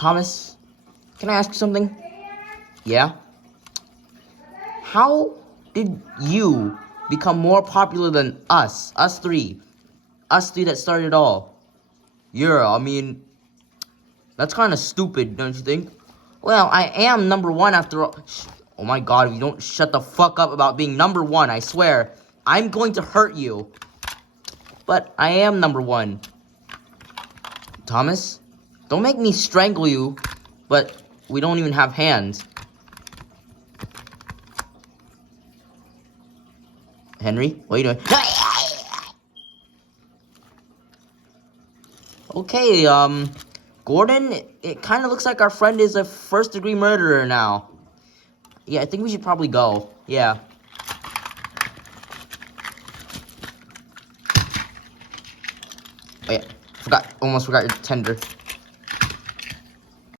Thomas, can I ask you something? Yeah? How did you become more popular than us? Us three. Us three that started it all. Yeah, I mean, that's kind of stupid, don't you think? Well, I am number one after all. Oh my god, if you don't shut the fuck up about being number one, I swear, I'm going to hurt you. But I am number one. Thomas, don't make me strangle you, but we don't even have hands. Henry, what are you doing? Okay, Gordon, it kind of looks like our friend is a first-degree murderer now. Yeah, I think we should probably go. Yeah. Oh, yeah. Almost forgot your tender.